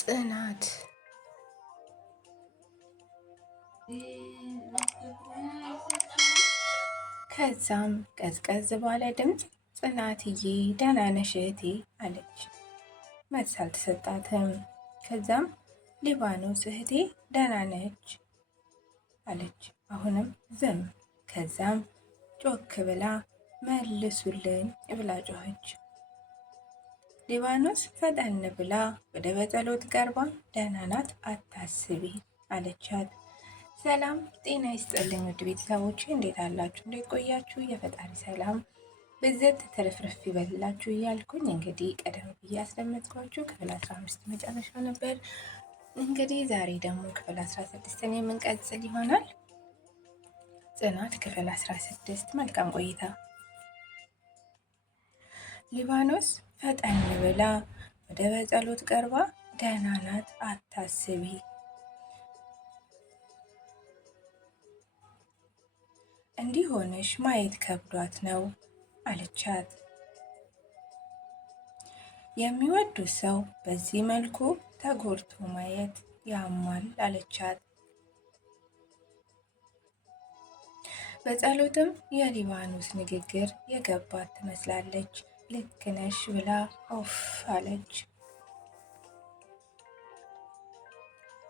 ጽናት ከዛም ቀዝቀዝ ባለ ድምፅ ጽናትዬ ደህና ነሽ እህቴ አለች። መልስ አልተሰጣትም። ከዛም ሊባኖስ እህቴ ደህና ነች አለች። አሁንም ዝም። ከዛም ጮክ ብላ መልሱልኝ ብላ ጮኸች። ሊባኖስ ፈጠን ብላ ወደ በጸሎት ቀርባ ደህና ናት አታስቢ አለቻት። ሰላም ጤና ይስጥልኝ ውድ ቤተሰቦች እንዴት አላችሁ? እንዴት ቆያችሁ? የፈጣሪ ሰላም ብዝት ትርፍርፍ ይበልላችሁ እያልኩኝ እንግዲህ ቀደም ብዬ ያስደመጥኳችሁ ክፍል 15 መጨረሻ ነበር። እንግዲህ ዛሬ ደግሞ ክፍል 16ን የምንቀጽል ይሆናል። ጽናት ክፍል 16። መልካም ቆይታ። ሊባኖስ ፈጠን ብላ ወደ በጸሎት ቀርባ ደህና ናት አታስቢ እንዲህ ሆነሽ ማየት ከብዷት ነው አለቻት። የሚወዱት ሰው በዚህ መልኩ ተጎድቶ ማየት ያማል አለቻት። በጸሎትም የሊባኖስ ንግግር የገባት ትመስላለች። ልክ ነሽ ብላ ኦፍ አለች።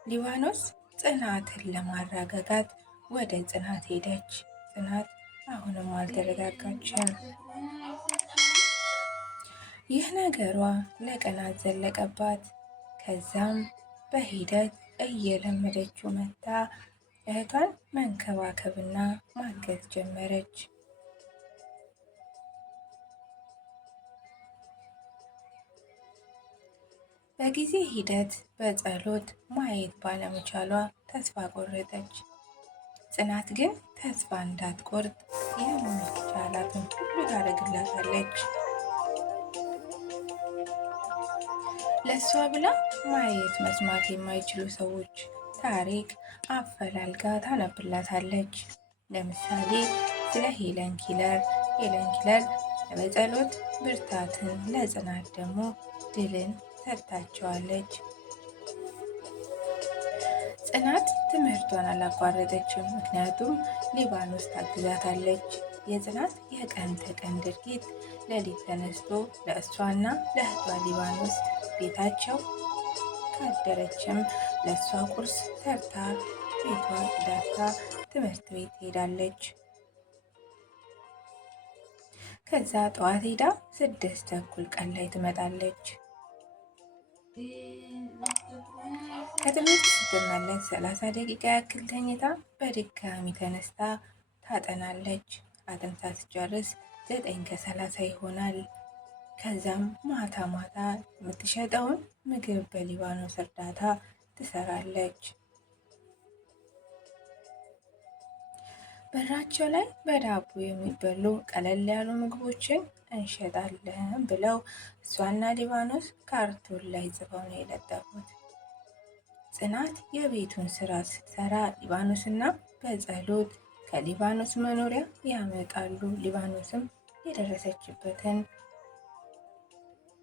ሊባኖስ ጽናትን ለማረጋጋት ወደ ጽናት ሄደች። ጽናት አሁንም አልተረጋጋችም። ይህ ነገሯ ለቀናት ዘለቀባት። ከዛም በሂደት እየለመደችው መታ እህቷን መንከባከብና ማገዝ ጀመረች። በጊዜ ሂደት በጸሎት ማየት ባለመቻሏ ተስፋ ቆረጠች። ጽናት ግን ተስፋ እንዳትቆርጥ የሚቻላትን ሁሉ ታደርግላታለች። ለእሷ ብላ ማየት መስማት የማይችሉ ሰዎች ታሪክ አፈላልጋ ታነብላታለች። ለምሳሌ ስለ ሄለን ኪለር ለበጸሎት ብርታትን፣ ለጽናት ደግሞ ድልን ሰጥታቸዋለች። ጽናት ትምህርቷን አላቋረጠችም፣ ምክንያቱም ሊባኖስ ታግዛታለች። የጽናት የቀን ተቀን ድርጊት ሌሊት ተነስቶ ለእሷና ለእህቷ ሊባኖስ ቤታቸው ካደረችም ለእሷ ቁርስ ሰርታ ቤቷ ዳታ ትምህርት ቤት ትሄዳለች። ከዛ ጠዋት ሄዳ 6 ተኩል ቀን ላይ ትመጣለች። ከትምህርት ስትመለስ 30 ደቂቃ ያክል ተኝታ በድጋሚ ተነስታ ታጠናለች። አጥንታ ስትጨርስ 9:30 ይሆናል። ከዛም ማታ ማታ የምትሸጠውን ምግብ በሊባኖስ እርዳታ ትሰራለች። በራቸው ላይ በዳቦ የሚበሉ ቀለል ያሉ ምግቦችን እንሸጣለን ብለው እሷና ሊባኖስ ካርቶን ላይ ጽፈው ነው የለጠፉት። ጽናት የቤቱን ስራ ስትሰራ ሊባኖስና በጸሎት ከሊባኖስ መኖሪያ ያመጣሉ። ሊባኖስም የደረሰችበትን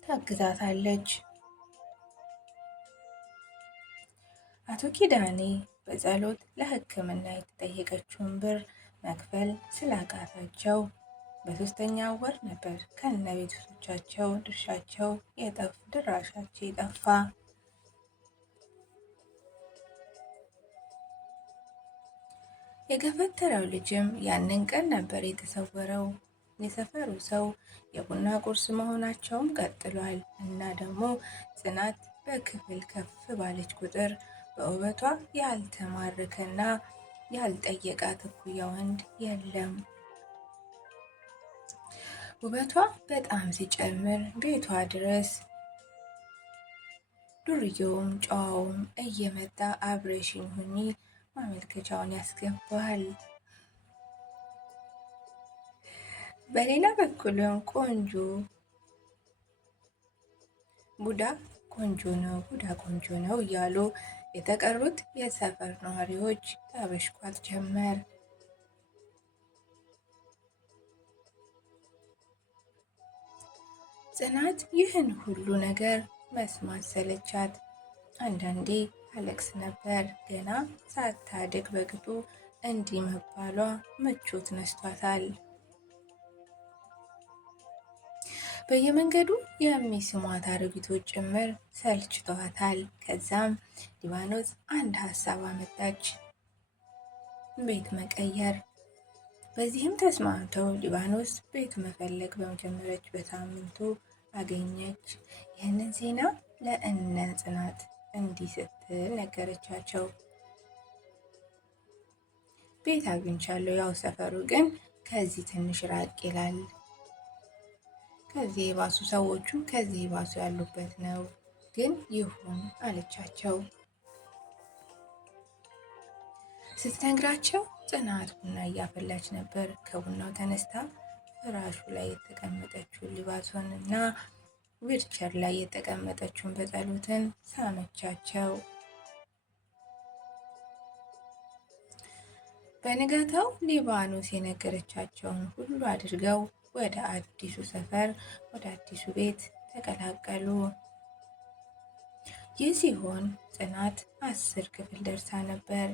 ታግዛታለች። አቶ ኪዳኔ በጸሎት ለሕክምና የተጠየቀችውን ብር መክፈል ስላቃታቸው በ3ኛው ወር ነበር ከነ ቤተሰቦቻቸው ድራሻቸው የጠፋ። የገፈተረው ልጅም ያንን ቀን ነበር የተሰወረው። የሰፈሩ ሰው የቡና ቁርስ መሆናቸውም ቀጥሏል። እና ደግሞ ጽናት በክፍል ከፍ ባለች ቁጥር በውበቷ ያልተማረከና ያልጠየቃት እኩያ ወንድ የለም። ውበቷ በጣም ሲጨምር ቤቷ ድረስ ዱርዬውም ጨዋውም እየመጣ አብረሽኝ ሁኚ ማመልከቻውን ያስገባል። በሌላ በኩልም ቡዳ ቆንጆ ነው እያሉ የተቀሩት የሰፈር ነዋሪዎች ያበሽቋት ጀመር። ጽናት ይህን ሁሉ ነገር መስማት ሰለቻት። አንዳንዴ አለቅስ ነበር። ገና ሳታድግ በቅጡ እንዲህ መባሏ ምቾት ነስቷታል። በየመንገዱ የሚስሟት አሮጊቶች ጭምር ሰልችተዋታል። ከዛም ሊባኖስ አንድ ሀሳብ አመጣች፣ ቤት መቀየር። በዚህም ተስማምተው ሊባኖስ ቤት መፈለግ በመጀመረች በሳምንቱ አገኘች። ይህንን ዜና ለእነ ጽናት እንዲህ ስትል ነገረቻቸው። ቤት አግኝቻለሁ፣ ያው ሰፈሩ ግን ከዚህ ትንሽ ራቅ ይላል። ከዚህ የባሱ ሰዎቹ ከዚህ የባሱ ያሉበት ነው፣ ግን ይሁን አለቻቸው። ስትነግራቸው ጽናት ቡና እያፈላች ነበር። ከቡናው ተነስታ ፍራሹ ላይ የተቀመጠችውን ሊባሶን እና ዊልቸር ላይ የተቀመጠችውን በጸሎትን ሳመቻቸው። በንጋታው ሊባኖስ የነገረቻቸውን ሁሉ አድርገው ወደ አዲሱ ሰፈር ወደ አዲሱ ቤት ተቀላቀሉ። ይህ ሲሆን ጽናት 10 ክፍል ደርሳ ነበር።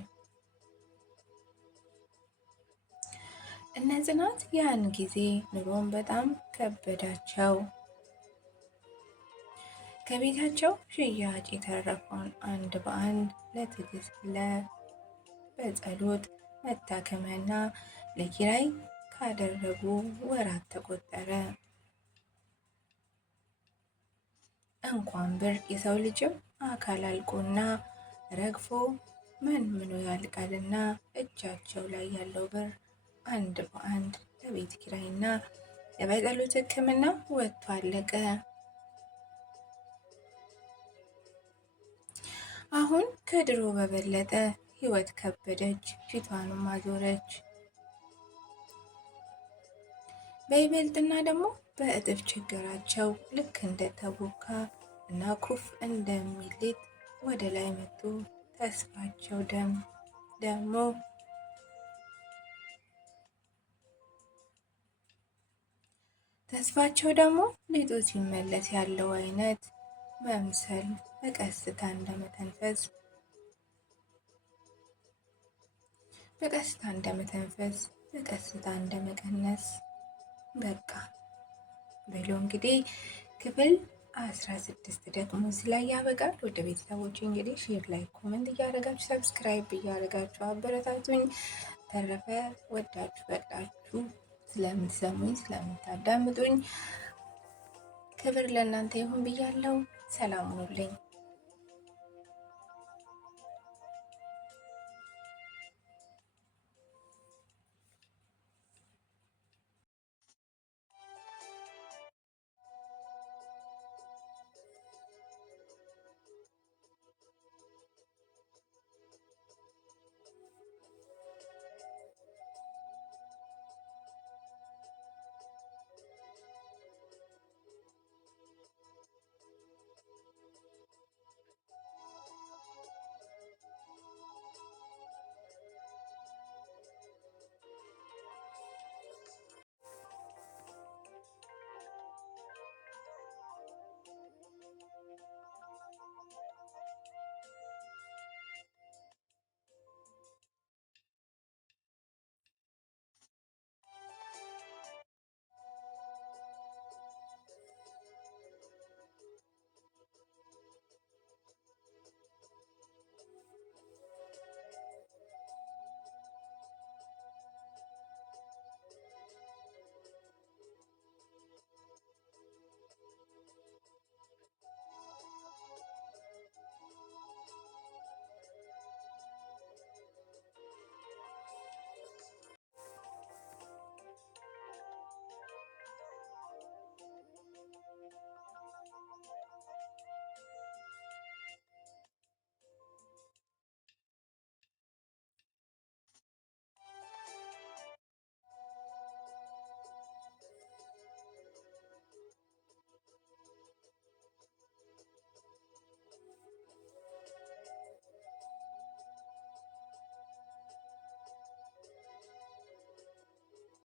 እነ ጽናት ያን ጊዜ ኑሮን በጣም ከበዳቸው። ከቤታቸው ሽያጭ የተረፈውን አንድ በአንድ ለትዕግስት በጸሎት መታከሚያና ለኪራይ ካደረጉ ወራት ተቆጠረ። እንኳን ብር የሰው ልጅም አካል አልቆና ረግፎ ምኖ ያልቃልና እጃቸው ላይ ያለው ብር አንድ በአንድ ለቤት ኪራይና ለበጸሎት ሕክምና ወጥቶ አለቀ። አሁን ከድሮ በበለጠ ህይወት ከበደች፣ ፊቷንም አዞረች። በይበልጥና ደግሞ በእጥፍ ችግራቸው ልክ እንደተቦካ እና ኩፍ እንደሚል ወደ ላይ መጡ። ተስፋቸው ደግሞ ሊጡ ሲመለስ ያለው አይነት መምሰል፣ በቀስታ እንደመተንፈስ በቀስታ እንደመቀነስ በቃ ብሎ እንግዲህ ክፍል 16 ደግሞ እዚህ ላይ ያበቃል። ወደ ቤተሰቦች እንግዲህ ሼር ላይ ኮመንት እያደረጋችሁ ሰብስክራይብ እያደረጋችሁ አበረታቱኝ። ተረፈ ወዳችሁ ፈቅዳችሁ ስለምትሰሙኝ ስለምታዳምጡኝ ክብር ለእናንተ ይሁን ብያለሁ። ሰላም ሁኑልኝ።